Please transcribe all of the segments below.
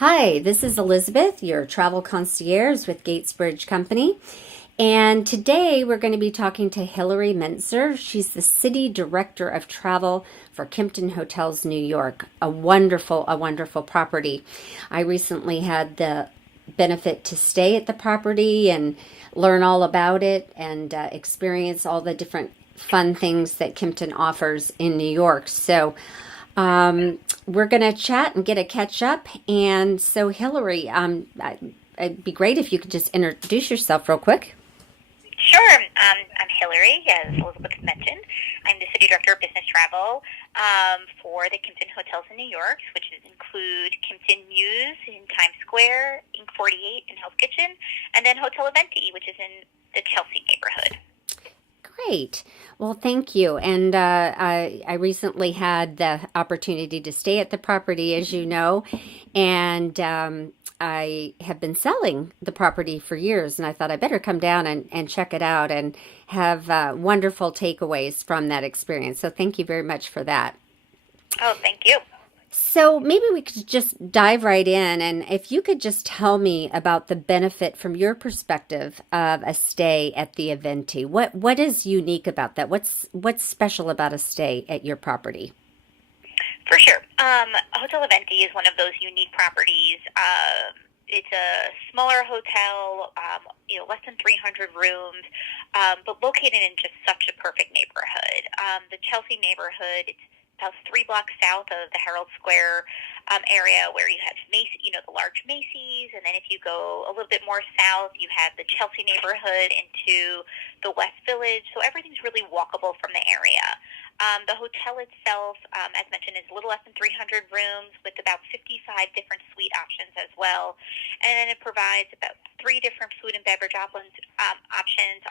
Hi, this is Elizabeth, your travel concierge with Gatesbridge Company. And today we're going to be talking to Hillary Mentzer. She's the City Director of Travel for Kimpton Hotels New York. A wonderful property. I recently had the benefit to stay at the property and learn all about it and experience all the different fun things that Kimpton offers in New York. We're going to chat and get a catch up. And so, Hillary, it'd be great if you could just introduce yourself real quick. Sure. I'm Hillary, as Elizabeth mentioned. I'm the City Director of Business Travel for the Kimpton Hotels in New York, which include Kimpton Muse in Times Square, Inc. 48 in Hell's Kitchen, and then Hotel Eventi, which is in the Chelsea neighborhood. Great. Well, thank you. And I recently had the opportunity to stay at the property, as you know, and I have been selling the property for years, and I thought I better come down and check it out and have wonderful takeaways from that experience. So thank you very much for that. Oh, thank you. So maybe we could just dive right in, and if you could just tell me about the benefit from your perspective of a stay at the Eventi. What is unique about that? What's special about a stay at your property? For sure. Hotel Eventi is one of those unique properties. It's a smaller hotel, less than 300 rooms, but located in just such a perfect neighborhood. The Chelsea neighborhood, it's about 3 blocks south of the Herald Square area, where you have the large Macy's, and then if you go a little bit more south, you have the Chelsea neighborhood into the West Village. So everything's really walkable from the area. The hotel itself, as mentioned, is a little less than 300 rooms with about 55 different suite options as well. And then it provides about 3 different food and beverage options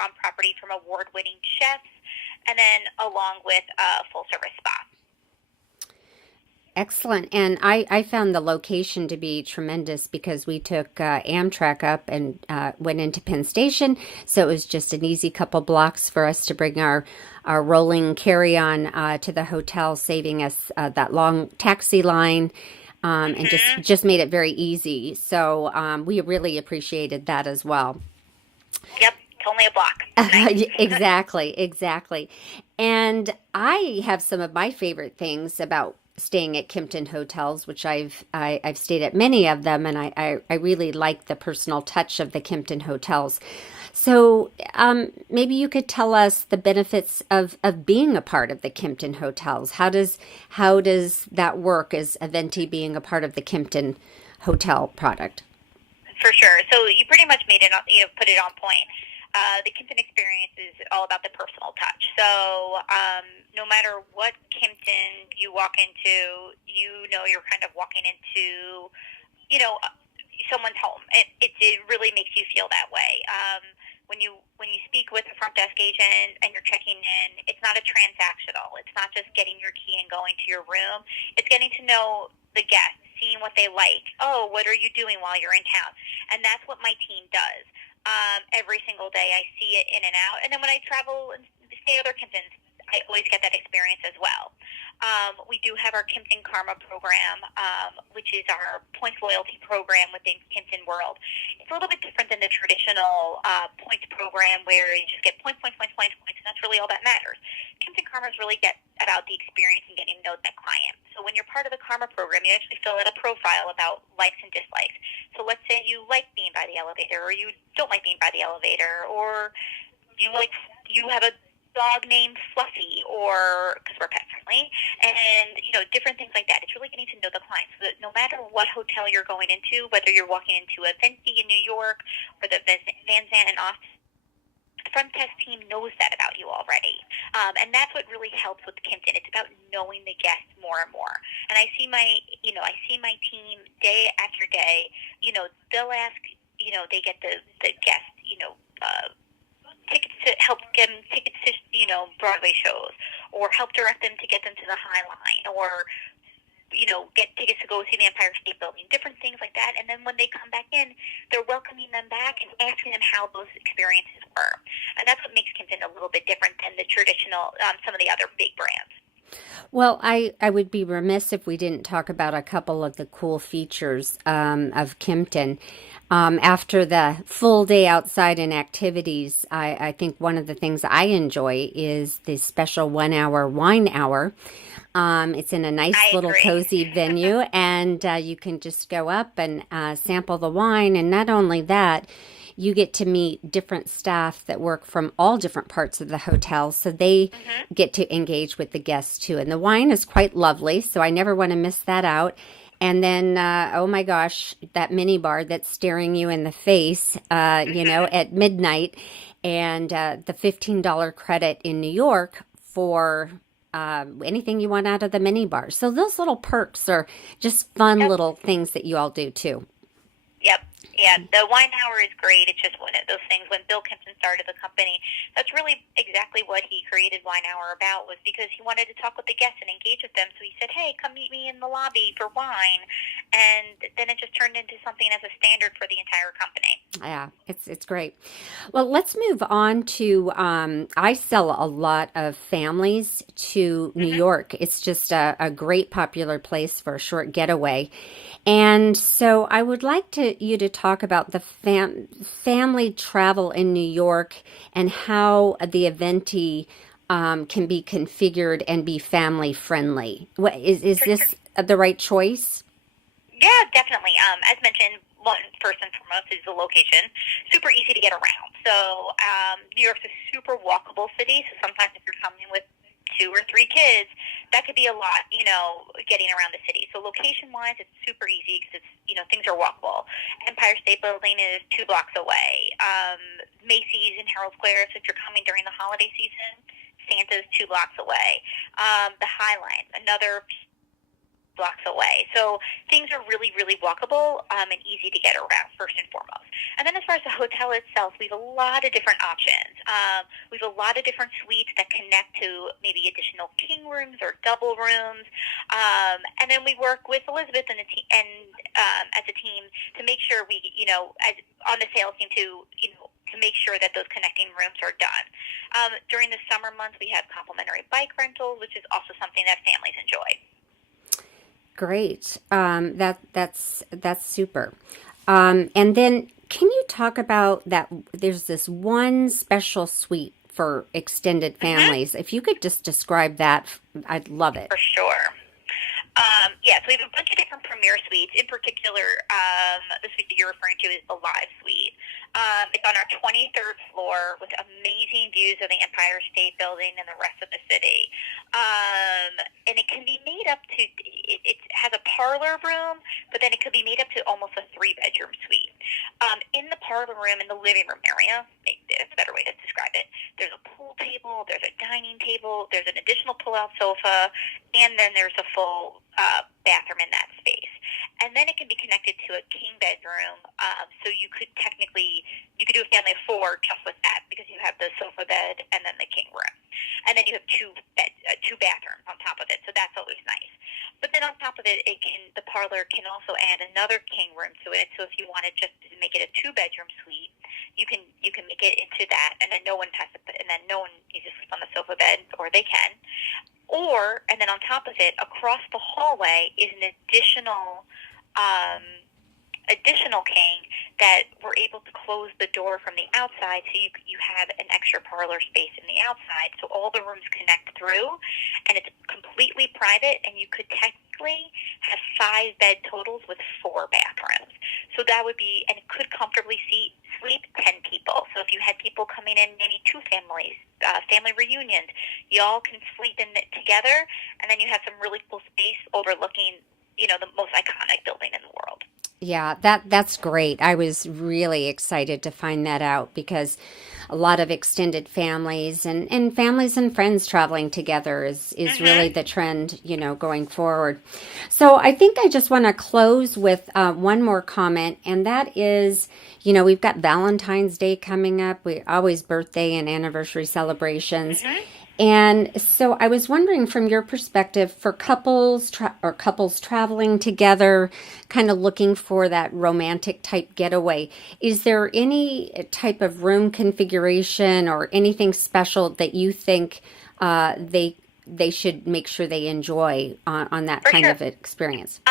on property from award-winning chefs, and then along with a full-service spa. Excellent. And I found the location to be tremendous because we took Amtrak up and went into Penn Station. So it was just an easy couple blocks for us to bring our rolling carry-on to the hotel, saving us that long taxi line, and just made it very easy. So we really appreciated that as well. Yep, it's only a block. Nice. Exactly. And I have some of my favorite things about staying at Kimpton Hotels, which I've stayed at many of them, and I really like the personal touch of the Kimpton Hotels. So maybe you could tell us the benefits of being a part of the Kimpton Hotels. How does that work as Eventi being a part of the Kimpton Hotel product? For sure. So you pretty much put it on point. The Kimpton experience is all about the personal touch. So no matter what Kimpton you walk into, you're kind of walking into, someone's home. It really makes you feel that way. When you speak with a front desk agent and you're checking in, it's not a transactional. It's not just getting your key and going to your room. It's getting to know the guest, seeing what they like. Oh, what are you doing while you're in town? And that's what my team does. Every single day I see it in and out. And then when I travel and stay at other Kimptons, I always get that experience as well. We do have our Kimpton Karma program, which is our points loyalty program within Kimpton World. It's a little bit different than the traditional points program where you just get points, and that's really all that matters. Kimpton Karma is really about the experience and getting to know that client. So when you're part of the Karma program, you actually fill out a profile about likes and dislikes. So let's say you like being by the elevator, or you don't like being by the elevator, or you have a dog named Fluffy, or because we're pet friendly, and different things like that. It's really getting to know the client, so that no matter what hotel you're going into, whether you're walking into a Eventi in New York or the Van Zandt in Austin, the front desk team knows that about you already, and that's what really helps with Kimpton. It's about knowing the guest more and more. And I see my team day after day. They'll ask. They get the guest. Tickets to help get them tickets to Broadway shows, or help direct them to get them to the High Line, or get tickets to go see the Empire State Building, different things like that. And then when they come back in, they're welcoming them back and asking them how those experiences were. And that's what makes Kimpton a little bit different than the traditional, some of the other big brands. Well, I would be remiss if we didn't talk about a couple of the cool features of Kimpton. After the full day outside and activities, I think one of the things I enjoy is the special 1 hour wine hour. It's in a nice I little agree. cozy venue, and you can just go up and sample the wine. And not only that, you get to meet different staff that work from all different parts of the hotel, so they Hmm. get to engage with the guests too. And the wine is quite lovely, so I never want to miss that out. And then, oh my gosh, that mini bar that's staring you in the face, Hmm. at midnight, and the $15 credit in New York for anything you want out of the mini bar. So those little perks are just fun Yep. little things that you all do too. Yep. Yeah, the wine hour is great. It's just one of those things. When Bill Kimpton started the company, that's really exactly what he created Wine Hour about, was because he wanted to talk with the guests and engage with them. So he said, "Hey, come meet me in the lobby for wine," and then it just turned into something as a standard for the entire company. Yeah, it's great. Well, let's move on to. I sell a lot of families to New Hmm. York. It's just a great popular place for a short getaway, and so I would like you to talk about the family travel in New York and how the Eventi can be configured and be family friendly. What is For sure. this the right choice? Yeah, definitely. As mentioned, one first and foremost is the location. Super easy to get around. So New York's a super walkable city. So sometimes if you're coming with two or three kids, that could be a lot, getting around the city. So location wise, it's super easy because it's things are walkable. Empire State Building is 2 blocks away. Macy's in Herald Square. So if you're coming during the holiday season, Santa's 2 blocks away. The High Line, another blocks away. So things are really, really walkable and easy to get around, first and foremost. And then as far as the hotel itself, we have a lot of different options. We have a lot of different suites that connect to maybe additional king rooms or double rooms. And then we work with Elizabeth and as a team to make sure as on the sales team to make sure that those connecting rooms are done. During the summer months, we have complimentary bike rentals, which is also something that families enjoy. Great. That's super. And then can you talk about that? There's this one special suite for extended Hmm. families. If you could just describe that, I'd love it. For sure. Yeah, so we have a bunch of different premier suites. In particular, the suite that you're referring to is the Live Suite. It's on our 23rd floor with amazing views of the Empire State Building and the rest of the city. And it can be made up to, it has a parlor room, but then it could be made up to almost a 3-bedroom suite. In the parlor room, in the living room area, that's a better way to describe it, there's a pool table, there's a dining table, there's an additional pull-out sofa, and then there's a full bathroom in that space. And then it can be connected to a king bedroom. So you could do a family of 4 just with that, because you have the sofa bed and then the king room. And then you have two bathrooms on top of it. So that's always nice. But then on top of it, the parlor can also add another king room to it. So if you wanted just to make it a 2-bedroom suite, you can make it into that, and then no one needs to sleep on the sofa bed, or they can. And then on top of it, across the hallway is an um, additional king that we're able to close the door from the outside, so you have an extra parlor space in the outside, so all the rooms connect through, and it's completely private, and you could technically have 5 bed totals with 4 bathrooms. So that would be, and it could comfortably sleep 10 people. So if you had people coming in, maybe 2 families, family reunions, y'all can sleep in it together, and then you have some really cool space overlooking, the most iconic building in the world. Yeah, that's great. I was really excited to find that out because a lot of extended families and families and friends traveling together is really Hmm. the trend, going forward. So I think I just want to close with one more comment, and that is, we've got Valentine's Day coming up. We always birthday and anniversary celebrations. Hmm. And so I was wondering from your perspective for couples traveling together, kind of looking for that romantic type getaway, is there any type of room configuration or anything special that you think they they should make sure they enjoy on that For kind sure. of experience?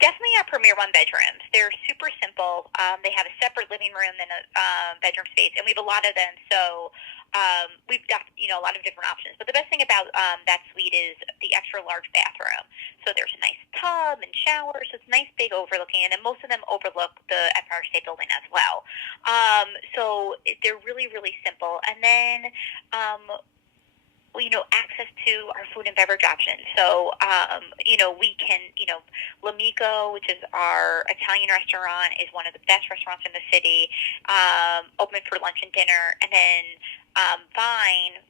Definitely our premier one bedrooms. They're super simple. They have a separate living room than a bedroom space, and we have a lot of them. So we've got a lot of different options. But the best thing about that suite is the extra large bathroom. So there's a nice tub and shower. So it's nice, big, overlooking, and then most of them overlook the Empire State Building as well. So they're really, really simple. And then access to our food and beverage options. So, we can, L'Amico, which is our Italian restaurant, is one of the best restaurants in the city, open for lunch and dinner. And then Vine,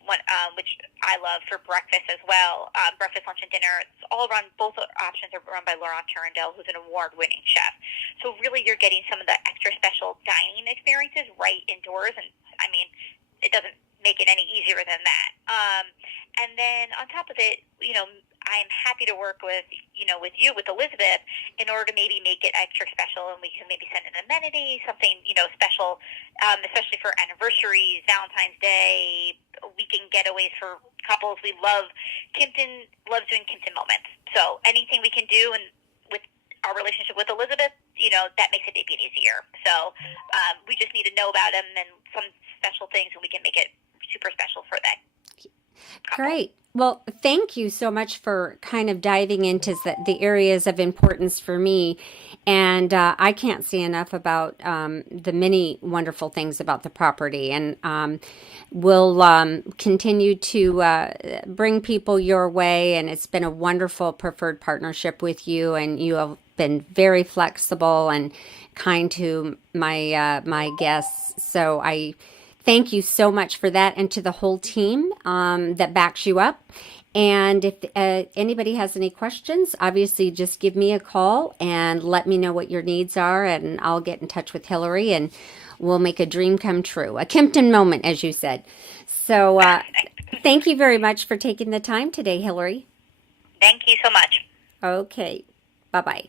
which I love for breakfast as well, breakfast, lunch, and dinner. It's all run, both options are run by Laurent Turandel, who's an award-winning chef. So really you're getting some of the extra special dining experiences right indoors. And, I mean, it doesn't make it any easier than that. And then on top of it, I'm happy to work with with Elizabeth, in order to maybe make it extra special, and we can maybe send an amenity, something, special, especially for anniversaries, Valentine's Day, weekend getaways for couples. Kimpton loves doing Kimpton moments. So anything we can do, and with our relationship with Elizabeth, that makes it maybe easier. So we just need to know about them and some special things, and we can make it super special for that couple. Great. Well, thank you so much for kind of diving into the areas of importance for me. And I can't say enough about the many wonderful things about the property. And we'll continue to bring people your way. And it's been a wonderful preferred partnership with you. And you have been very flexible and kind to my guests. So I thank you so much for that, and to the whole team that backs you up. And if anybody has any questions, obviously just give me a call and let me know what your needs are, and I'll get in touch with Hillary and we'll make a dream come true. A Kimpton moment, as you said. So thank you very much for taking the time today, Hillary. Thank you so much. Okay. Bye-bye.